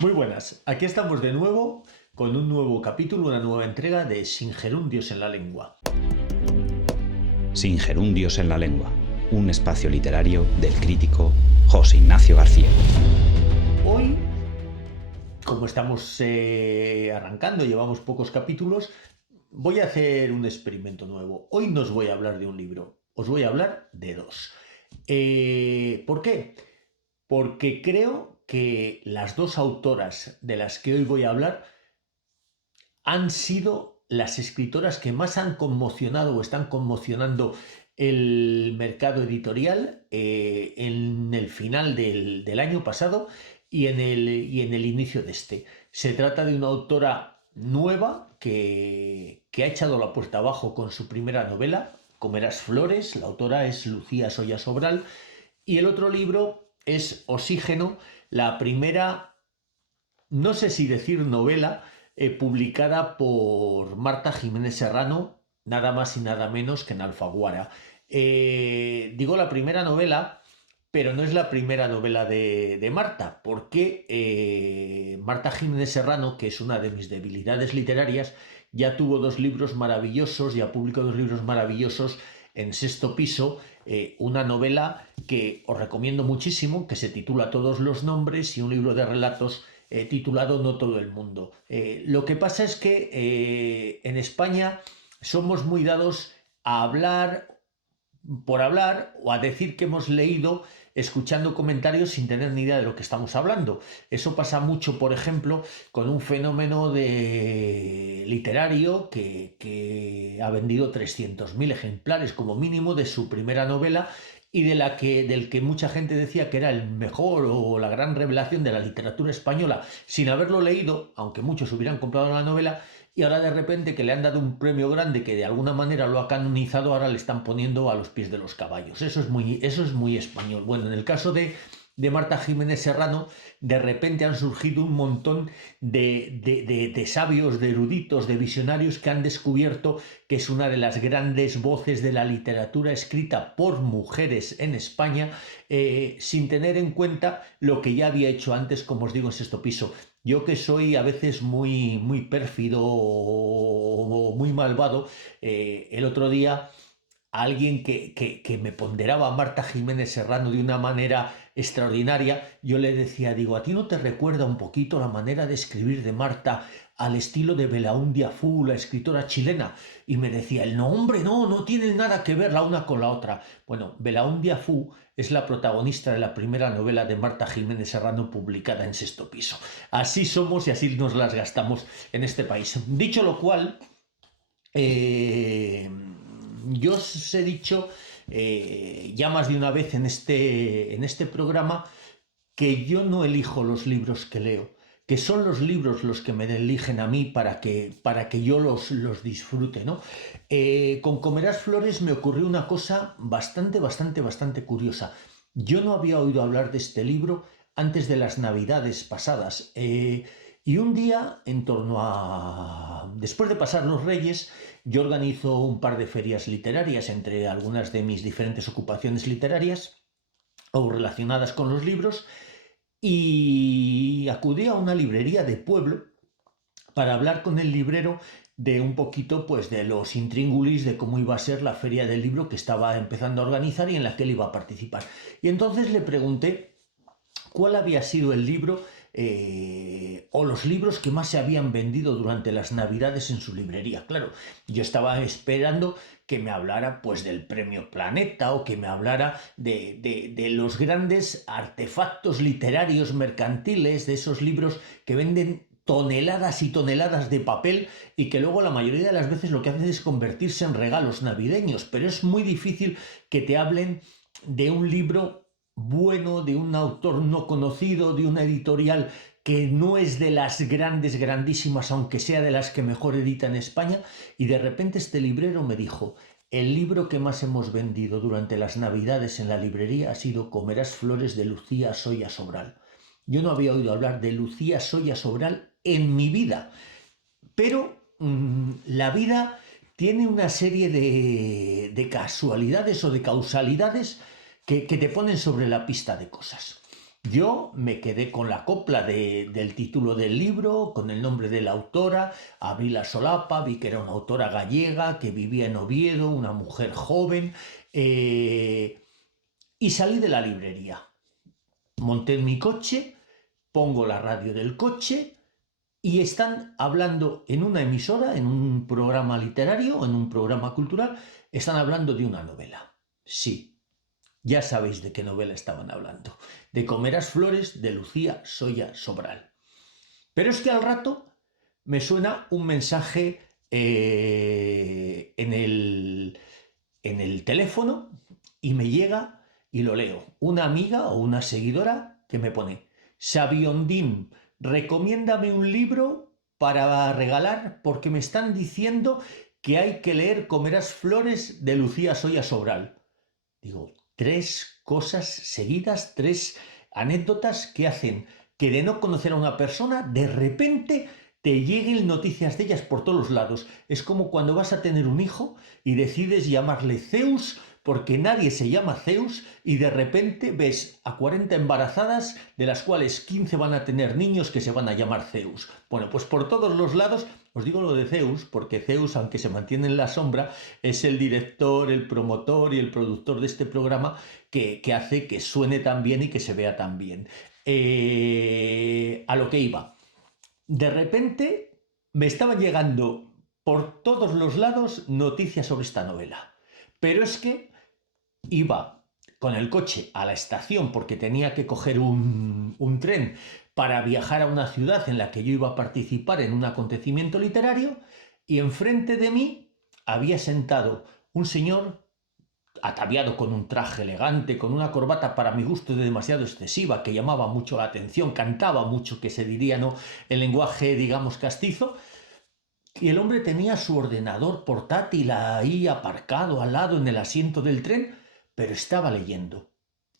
Muy buenas, aquí estamos de nuevo con un nuevo capítulo, una nueva entrega de Sin Gerundios en la Lengua. Sin gerundios en la lengua, un espacio literario del crítico José Ignacio García. Hoy, como estamos arrancando, llevamos pocos capítulos, voy a hacer un experimento nuevo. Hoy no os voy a hablar de un libro, os voy a hablar de dos. ¿Por qué? Porque creo que las dos autoras de las que hoy voy a hablar han sido las escritoras que más han conmocionado o están conmocionando el mercado editorial en el final del año pasado y en el inicio de este. Se trata de una autora nueva que ha echado la puerta abajo con su primera novela, Comerás flores. La autora es Lucía Soya Sobral, y el otro libro es Oxígeno, la primera, no sé si decir novela, publicada por Marta Jiménez Serrano, nada más y nada menos que en Alfaguara. Digo la primera novela, pero no es la primera novela de Marta, porque Marta Jiménez Serrano, que es una de mis debilidades literarias, ya tuvo dos libros maravillosos, ya publicó dos libros maravillosos en Sexto Piso, una novela que os recomiendo muchísimo, que se titula Todos los nombres, y un libro de relatos titulado No todo el mundo. Lo que pasa es que en España somos muy dados a hablar por hablar o a decir que hemos leído escuchando comentarios sin tener ni idea de lo que estamos hablando. Eso pasa mucho, por ejemplo, con un fenómeno literario que ha vendido 300.000 ejemplares como mínimo de su primera novela, y del que mucha gente decía que era el mejor o la gran revelación de la literatura española sin haberlo leído, aunque muchos hubieran comprado la novela, y ahora de repente que le han dado un premio grande que de alguna manera lo ha canonizado, ahora le están poniendo a los pies de los caballos. Eso es muy español. Bueno, en el caso de Marta Jiménez Serrano, de repente han surgido un montón de sabios, de eruditos, de visionarios que han descubierto que es una de las grandes voces de la literatura escrita por mujeres en España, sin tener en cuenta lo que ya había hecho antes, como os digo, en Sexto Piso. Yo, que soy a veces muy, muy pérfido o muy malvado, el otro día alguien que me ponderaba a Marta Jiménez Serrano de una manera extraordinaria, yo le decía, digo, ¿a ti no te recuerda un poquito la manera de escribir de Marta al estilo de Belaúnde Fu, la escritora chilena? Y me decía, el no, hombre, no, no tiene nada que ver la una con la otra. Bueno, Belaúnde Fu es la protagonista de la primera novela de Marta Jiménez Serrano publicada en Sexto Piso. Así somos y así nos las gastamos en este país. Dicho lo cual, eh, yo os he dicho ya más de una vez en este programa que yo no elijo los libros que leo, que son los libros los que me eligen a mí para que yo los disfrute, ¿no? Con Comerás Flores me ocurrió una cosa bastante, bastante, bastante curiosa. Yo no había oído hablar de este libro antes de las Navidades pasadas. Y un día, en torno a... Después de pasar los Reyes, yo organizo un par de ferias literarias entre algunas de mis diferentes ocupaciones literarias o relacionadas con los libros, y acudí a una librería de pueblo para hablar con el librero de un poquito, pues, de los intríngulis de cómo iba a ser la feria del libro que estaba empezando a organizar y en la que él iba a participar. Y entonces le pregunté cuál había sido el libro o los libros que más se habían vendido durante las Navidades en su librería. Claro, yo estaba esperando que me hablara, pues, del premio Planeta, o que me hablara de los grandes artefactos literarios mercantiles, de esos libros que venden toneladas y toneladas de papel y que luego la mayoría de las veces lo que hacen es convertirse en regalos navideños. Pero es muy difícil que te hablen de un libro bueno, de un autor no conocido, de una editorial que no es de las grandes, grandísimas, aunque sea de las que mejor edita en España. Y de repente este librero me dijo, el libro que más hemos vendido durante las Navidades en la librería ha sido Comerás flores, de Lucía Soya Sobral. Yo no había oído hablar de Lucía Soya Sobral en mi vida, pero la vida tiene una serie de casualidades o de causalidades que te ponen sobre la pista de cosas. Yo me quedé con la copla del título del libro, con el nombre de la autora, abrí la solapa, vi que era una autora gallega que vivía en Oviedo, una mujer joven, eh, y salí de la librería. Monté en mi coche, pongo la radio del coche y están hablando en una emisora, en un programa literario, en un programa cultural, están hablando de una novela. Sí, ya sabéis de qué novela estaban hablando. De Comerás flores de Lucía Soya Sobral. Pero es que al rato me suena un mensaje en el teléfono y me llega y lo leo. Una amiga o una seguidora que me pone: Sabiondín, recomiéndame un libro para regalar porque me están diciendo que hay que leer Comerás flores de Lucía Soya Sobral. Digo, tres cosas seguidas, tres anécdotas que hacen que de no conocer a una persona, de repente te lleguen noticias de ellas por todos los lados. Es como cuando vas a tener un hijo y decides llamarle Zeus porque nadie se llama Zeus y de repente ves a 40 embarazadas, de las cuales 15 van a tener niños que se van a llamar Zeus. Bueno, pues por todos los lados, os digo lo de Zeus, porque Zeus, aunque se mantiene en la sombra, es el director, el promotor y el productor de este programa que hace que suene tan bien y que se vea tan bien. A lo que iba. De repente me estaban llegando por todos los lados noticias sobre esta novela. Pero es que iba con el coche a la estación porque tenía que coger un tren para viajar a una ciudad en la que yo iba a participar en un acontecimiento literario y enfrente de mí había sentado un señor ataviado con un traje elegante, con una corbata para mi gusto demasiado excesiva, que llamaba mucho la atención, cantaba mucho, que se diría, ¿no?, el lenguaje, digamos, castizo, y el hombre tenía su ordenador portátil ahí aparcado al lado en el asiento del tren, pero estaba leyendo.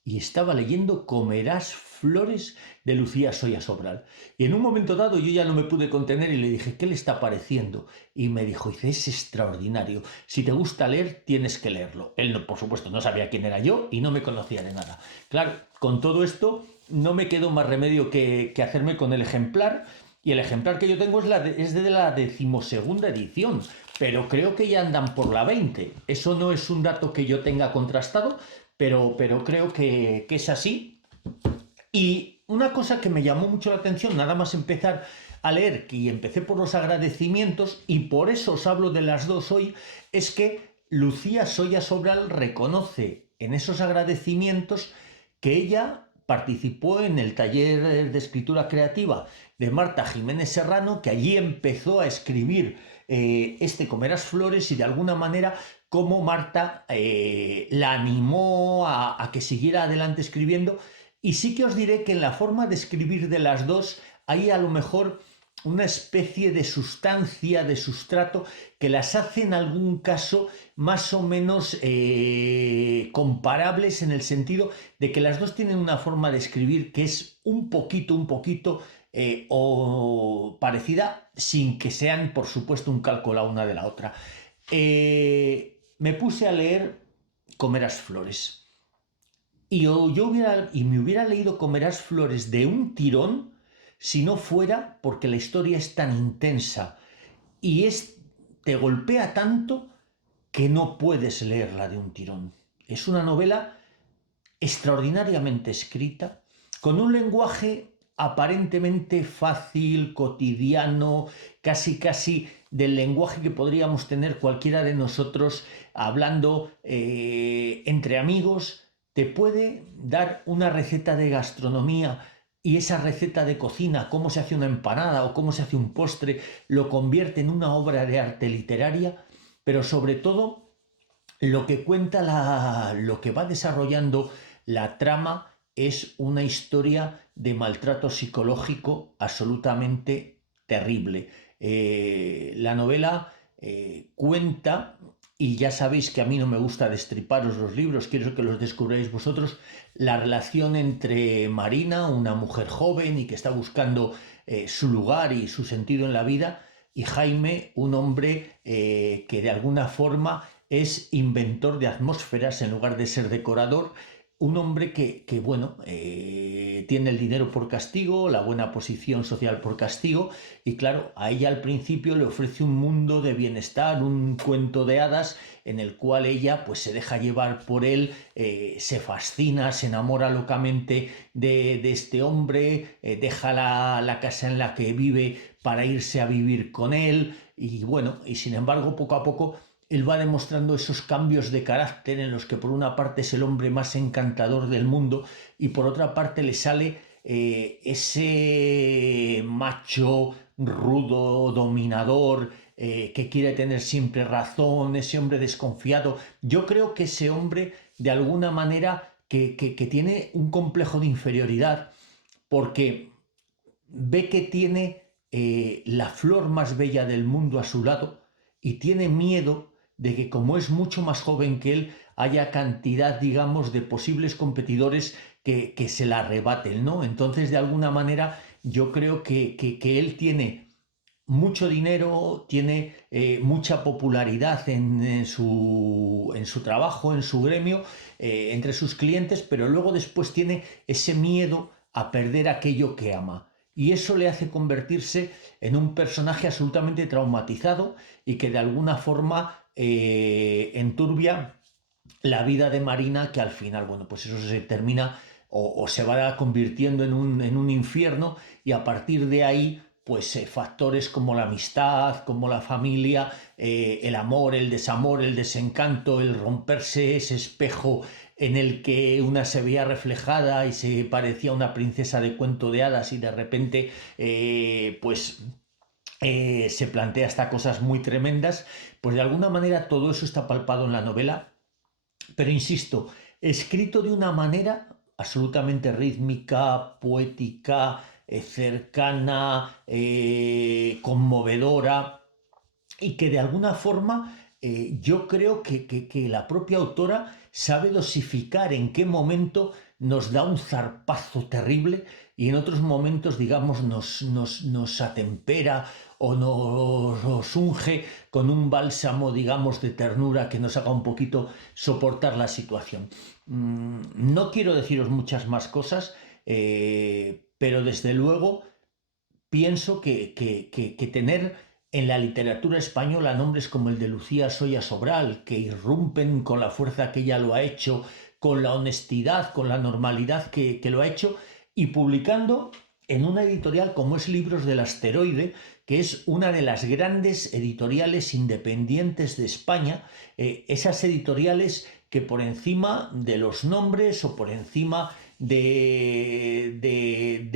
Y estaba leyendo Comerás flores de Lucía Soya Sobral. Y en un momento dado yo ya no me pude contener y le dije, ¿qué le está pareciendo? Y me dijo, dice, es extraordinario. Si te gusta leer, tienes que leerlo. Él, no, por supuesto, no sabía quién era yo y no me conocía de nada. Claro, con todo esto no me quedó más remedio que hacerme con el ejemplar. Y el ejemplar que yo tengo es de la 12ª edición, pero creo que ya andan por la 20. Eso no es un dato que yo tenga contrastado, pero creo que es así. Y una cosa que me llamó mucho la atención, nada más empezar a leer, que empecé por los agradecimientos, y por eso os hablo de las dos hoy, es que Lucía Soya Sobral reconoce en esos agradecimientos que ella participó en el taller de escritura creativa de Marta Jiménez Serrano, que allí empezó a escribir este Comerás flores, y de alguna manera cómo Marta la animó a que siguiera adelante escribiendo. Y sí que os diré que en la forma de escribir de las dos hay a lo mejor una especie de sustancia, de sustrato, que las hace en algún caso más o menos comparables, en el sentido de que las dos tienen una forma de escribir que es un poquito o parecida, sin que sean, por supuesto, un calco la una de la otra. Me puse a leer Comerás flores. Y me hubiera leído Comerás flores de un tirón si no fuera porque la historia es tan intensa y te golpea tanto que no puedes leerla de un tirón. Es una novela extraordinariamente escrita, con un lenguaje aparentemente fácil, cotidiano, casi del lenguaje que podríamos tener cualquiera de nosotros hablando entre amigos. Te puede dar una receta de gastronomía y esa receta de cocina, cómo se hace una empanada o cómo se hace un postre, lo convierte en una obra de arte literaria, pero sobre todo lo que cuenta, lo que va desarrollando la trama es una historia de maltrato psicológico absolutamente terrible. La novela cuenta, y ya sabéis que a mí no me gusta destriparos los libros, quiero que los descubráis vosotros, la relación entre Marina, una mujer joven y que está buscando su lugar y su sentido en la vida, y Jaime, un hombre que de alguna forma es inventor de atmósferas en lugar de ser decorador, un hombre que bueno, tiene el dinero por castigo, la buena posición social por castigo, y claro, a ella al principio le ofrece un mundo de bienestar, un cuento de hadas en el cual ella pues se deja llevar por él, se fascina, se enamora locamente de este hombre, deja la casa en la que vive para irse a vivir con él, y bueno, y sin embargo poco a poco él va demostrando esos cambios de carácter en los que por una parte es el hombre más encantador del mundo y por otra parte le sale ese macho rudo, dominador, que quiere tener siempre razón, ese hombre desconfiado. Yo creo que ese hombre, de alguna manera, que tiene un complejo de inferioridad porque ve que tiene la flor más bella del mundo a su lado y tiene miedo de que como es mucho más joven que él, haya cantidad, digamos, de posibles competidores que se la arrebaten, ¿no? Entonces, de alguna manera, yo creo que él tiene mucho dinero, tiene mucha popularidad en su trabajo, en su gremio, entre sus clientes, pero luego después tiene ese miedo a perder aquello que ama. Y eso le hace convertirse en un personaje absolutamente traumatizado y que de alguna forma enturbia la vida de Marina, que al final, bueno, pues eso se termina o se va convirtiendo en un infierno y a partir de ahí pues factores como la amistad, como la familia, el amor, el desamor, el desencanto, el romperse ese espejo en el que una se veía reflejada y se parecía una princesa de cuento de hadas y de repente se plantea hasta cosas muy tremendas, pues de alguna manera todo eso está palpado en la novela, pero insisto, escrito de una manera absolutamente rítmica, poética, cercana, conmovedora, y que de alguna forma yo creo que la propia autora sabe dosificar en qué momento nos da un zarpazo terrible y en otros momentos, digamos, nos atempera o nos unge con un bálsamo, digamos, de ternura que nos haga un poquito soportar la situación. No quiero deciros muchas más cosas, pero desde luego pienso que tener en la literatura española nombres como el de Lucía Soya Sobral, que irrumpen con la fuerza que ella lo ha hecho, con la honestidad, con la normalidad que lo ha hecho, y publicando en una editorial como es Libros del Asteroide, que es una de las grandes editoriales independientes de España, esas editoriales que por encima de los nombres o por encima de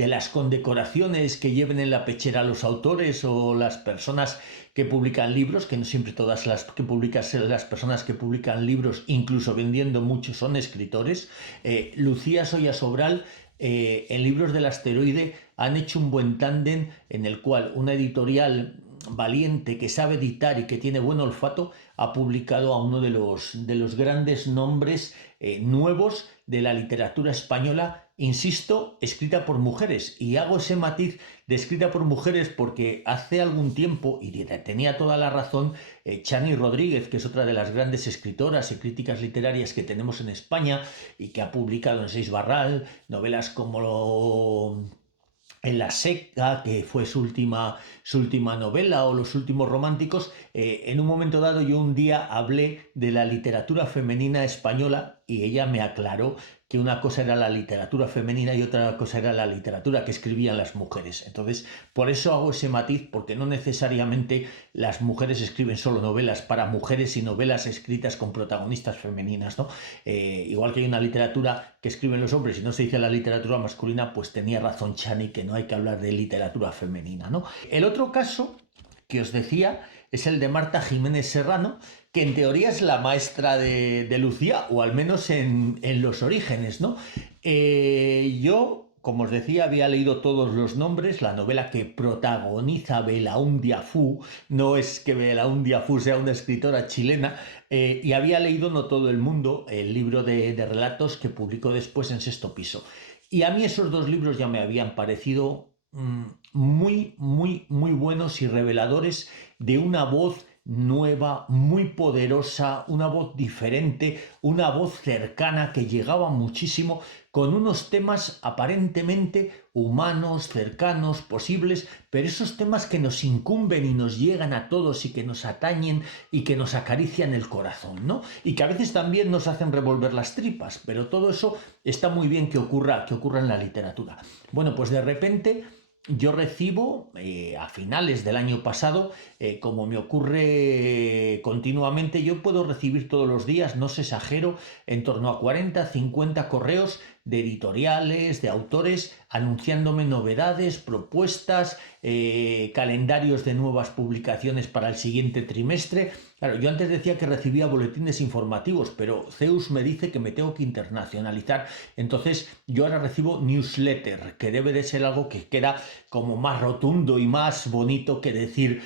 las condecoraciones que lleven en la pechera los autores o las personas que publican libros, que no siempre todas las que publican, las personas que publican libros, incluso vendiendo mucho, son escritores. Lucía Soya Sobral, en Libros del Asteroide, han hecho un buen tándem en el cual una editorial valiente que sabe editar y que tiene buen olfato ha publicado a uno de los grandes nombres nuevos de la literatura española, insisto, escrita por mujeres. Y hago ese matiz de escrita por mujeres porque hace algún tiempo, y tenía toda la razón, Chani Rodríguez, que es otra de las grandes escritoras y críticas literarias que tenemos en España y que ha publicado en Seis Barral novelas como En la secta, que fue su última novela, o Los últimos románticos, en un momento dado yo un día hablé de la literatura femenina española y ella me aclaró que una cosa era la literatura femenina y otra cosa era la literatura que escribían las mujeres. Entonces, por eso hago ese matiz, porque no necesariamente las mujeres escriben solo novelas para mujeres y novelas escritas con protagonistas femeninas, ¿no? Igual que hay una literatura que escriben los hombres y no se dice la literatura masculina, pues tenía razón Chani que no hay que hablar de literatura femenina, ¿no? El otro caso que os decía es el de Marta Jiménez Serrano, que en teoría es la maestra de Lucía, o al menos en los orígenes, ¿no? Yo, como os decía, había leído todos los nombres, la novela que protagoniza Belaúndia Fu, no es que Belaúndia Fu sea una escritora chilena, y había leído No todo el mundo, el libro de relatos que publicó después en Sexto Piso. Y a mí esos dos libros ya me habían parecido muy buenos y reveladores de una voz nueva, muy poderosa, una voz diferente, una voz cercana que llegaba muchísimo, con unos temas aparentemente humanos, cercanos, posibles, pero esos temas que nos incumben y nos llegan a todos y que nos atañen y que nos acarician el corazón, ¿no? Y que a veces también nos hacen revolver las tripas, pero todo eso está muy bien que ocurra en la literatura. Bueno, pues de repente yo recibo a finales del año pasado, como me ocurre continuamente, yo puedo recibir todos los días, no se exagero, en torno a 40, 50 correos de editoriales, de autores, anunciándome novedades, propuestas, calendarios de nuevas publicaciones para el siguiente trimestre. Claro, yo antes decía que recibía boletines informativos, pero Zeus me dice que me tengo que internacionalizar. Entonces yo ahora recibo newsletter, que debe de ser algo que queda como más rotundo y más bonito que decir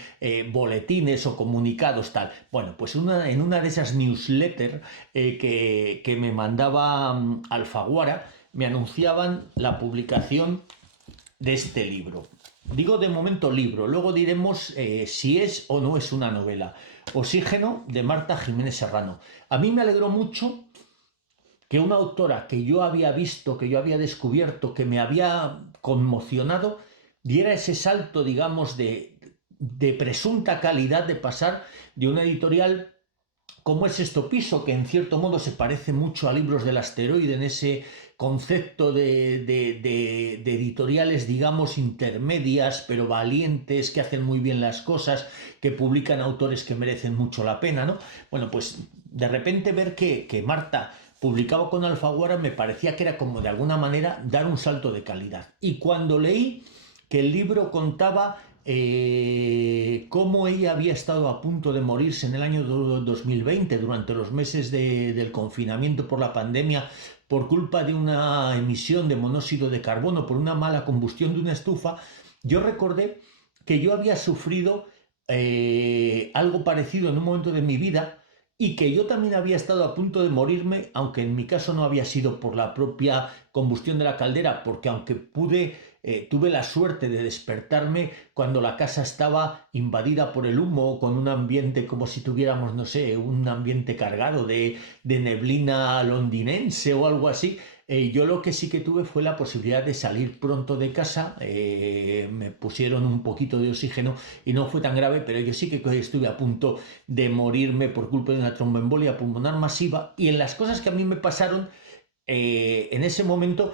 boletines o comunicados tal. Bueno, pues en una de esas newsletters que me mandaba Alfaguara, me anunciaban la publicación de este libro. Digo de momento libro, luego diremos si es o no es una novela. Oxígeno, de Marta Jiménez Serrano. A mí me alegró mucho que una autora que yo había visto, que yo había descubierto, que me había conmocionado, diera ese salto, digamos, de presunta calidad, de pasar de una editorial como es Estopiso, que en cierto modo se parece mucho a Libros del Asteroide, en ese concepto de editoriales, digamos, intermedias, pero valientes, que hacen muy bien las cosas, que publican autores que merecen mucho la pena, ¿no? Bueno, pues de repente ver que Marta publicaba con Alfaguara me parecía que era como de alguna manera dar un salto de calidad. Y cuando leí que el libro contaba cómo ella había estado a punto de morirse en el año 2020, durante los meses del confinamiento por la pandemia, por culpa de una emisión de monóxido de carbono, por una mala combustión de una estufa, yo recordé que yo había sufrido algo parecido en un momento de mi vida y que yo también había estado a punto de morirme, aunque en mi caso no había sido por la propia combustión de la caldera, porque aunque tuve la suerte de despertarme cuando la casa estaba invadida por el humo, con un ambiente como si tuviéramos, no sé, un ambiente cargado de neblina londinense o algo así. Yo lo que sí que tuve fue la posibilidad de salir pronto de casa, me pusieron un poquito de oxígeno y no fue tan grave, pero yo sí que estuve a punto de morirme por culpa de una tromboembolia pulmonar masiva. Y en las cosas que a mí me pasaron en ese momento,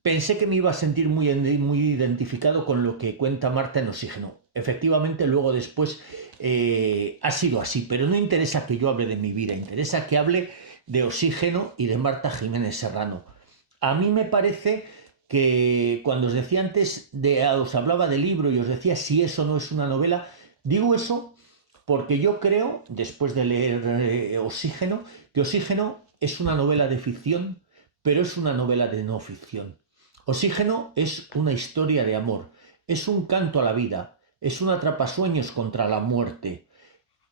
pensé que me iba a sentir muy identificado con lo que cuenta Marta en Oxígeno. Efectivamente, luego después ha sido así, pero no interesa que yo hable de mi vida, interesa que hable de Oxígeno y de Marta Jiménez Serrano. A mí me parece que cuando os decía antes, os hablaba del libro y os decía si eso no es una novela, digo eso porque yo creo, después de leer Oxígeno, que Oxígeno es una novela de ficción, pero es una novela de no ficción. Oxígeno es una historia de amor, es un canto a la vida, es un atrapasueños contra la muerte,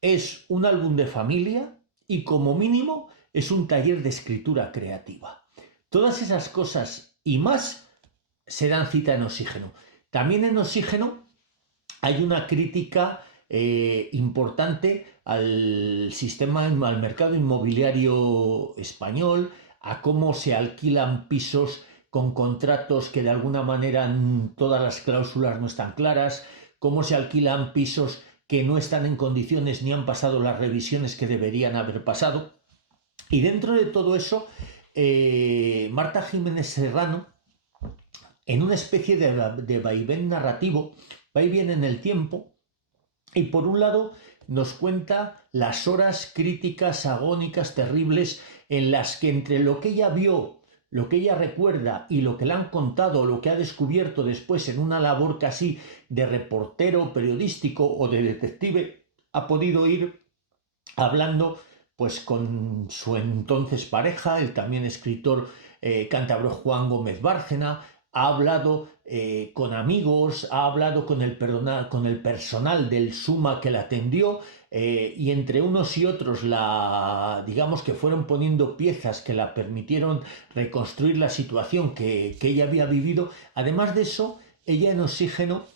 es un álbum de familia y como mínimo es un taller de escritura creativa. Todas esas cosas y más se dan cita en Oxígeno. También en Oxígeno hay una crítica importante al sistema, al mercado inmobiliario español, a cómo se alquilan pisos con contratos que de alguna manera todas las cláusulas no están claras, cómo se alquilan pisos que no están en condiciones ni han pasado las revisiones que deberían haber pasado. Y dentro de todo eso, Marta Jiménez Serrano, en una especie de vaivén narrativo, va y viene en el tiempo, y por un lado nos cuenta las horas críticas, agónicas, terribles, en las que entre lo que ella vio, lo que ella recuerda y lo que le han contado, lo que ha descubierto después en una labor casi de reportero periodístico o de detective, ha podido ir hablando pues con su entonces pareja, el también escritor cántabro Juan Gómez Bárcena, ha hablado con amigos, ha hablado con el personal del SUMA que la atendió, y entre unos y otros digamos que fueron poniendo piezas que la permitieron reconstruir la situación que ella había vivido. Además de eso, ella en Oxígeno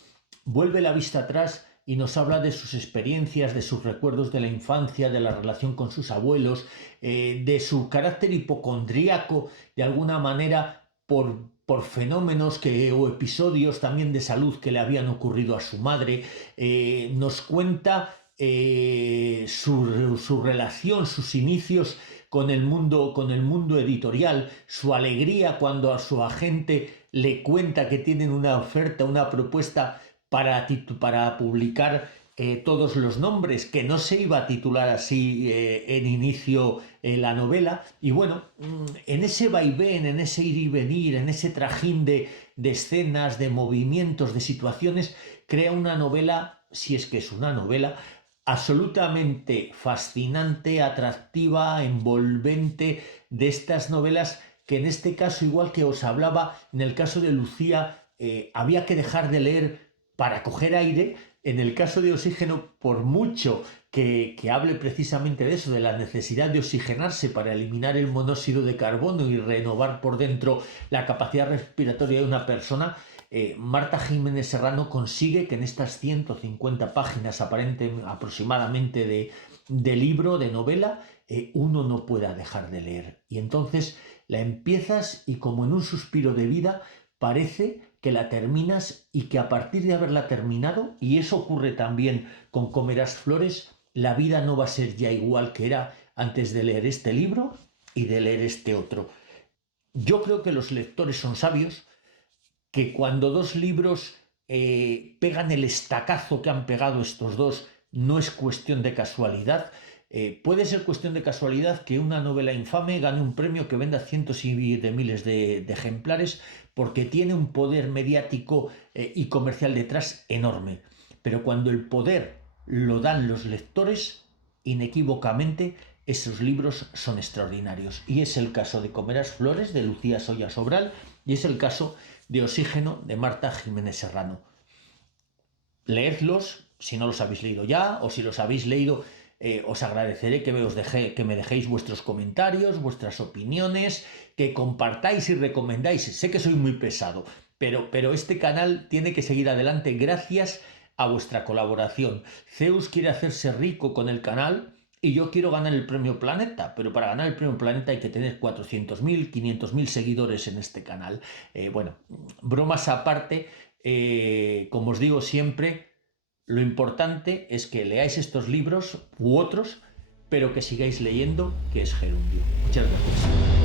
vuelve la vista atrás y nos habla de sus experiencias, de sus recuerdos de la infancia, de la relación con sus abuelos, de su carácter hipocondríaco, de alguna manera, por fenómenos o episodios también de salud que le habían ocurrido a su madre. Nos cuenta su relación, sus inicios con el mundo editorial, su alegría cuando a su agente le cuenta que tienen una oferta, una propuesta para publicar todos los nombres, que no se iba a titular así en inicio la novela. Y bueno, en ese vaivén, en ese ir y venir, en ese trajín de escenas, de movimientos, de situaciones, crea una novela, si es que es una novela, absolutamente fascinante, atractiva, envolvente, de estas novelas que en este caso, igual que os hablaba, en el caso de Lucía, había que dejar de leer para coger aire. En el caso de Oxígeno, por mucho que hable precisamente de eso, de la necesidad de oxigenarse para eliminar el monóxido de carbono y renovar por dentro la capacidad respiratoria de una persona, Marta Jiménez Serrano consigue que en estas 150 páginas aproximadamente de libro, de novela, uno no pueda dejar de leer. Y entonces la empiezas y, como en un suspiro de vida, parece que la terminas y que a partir de haberla terminado, y eso ocurre también con Comerás Flores, la vida no va a ser ya igual que era antes de leer este libro y de leer este otro. Yo creo que los lectores son sabios, que cuando dos libros pegan el estacazo que han pegado estos dos, no es cuestión de casualidad. Puede ser cuestión de casualidad que una novela infame gane un premio que venda cientos de miles de ejemplares, porque tiene un poder mediático y comercial detrás enorme. Pero cuando el poder lo dan los lectores, inequívocamente esos libros son extraordinarios. Y es el caso de Comerás Flores, de Lucía Soya Sobral, y es el caso de Oxígeno, de Marta Jiménez Serrano. Leedlos si no los habéis leído ya, o si los habéis leído, os agradeceré que me dejéis vuestros comentarios, vuestras opiniones, que compartáis y recomendáis. Sé que soy muy pesado, pero este canal tiene que seguir adelante gracias a vuestra colaboración. Zeus quiere hacerse rico con el canal y yo quiero ganar el premio Planeta, pero para ganar el premio Planeta hay que tener 400.000, 500.000 seguidores en este canal. Bueno, bromas aparte, como os digo siempre, lo importante es que leáis estos libros u otros, pero que sigáis leyendo, que es Gerundio. Muchas gracias.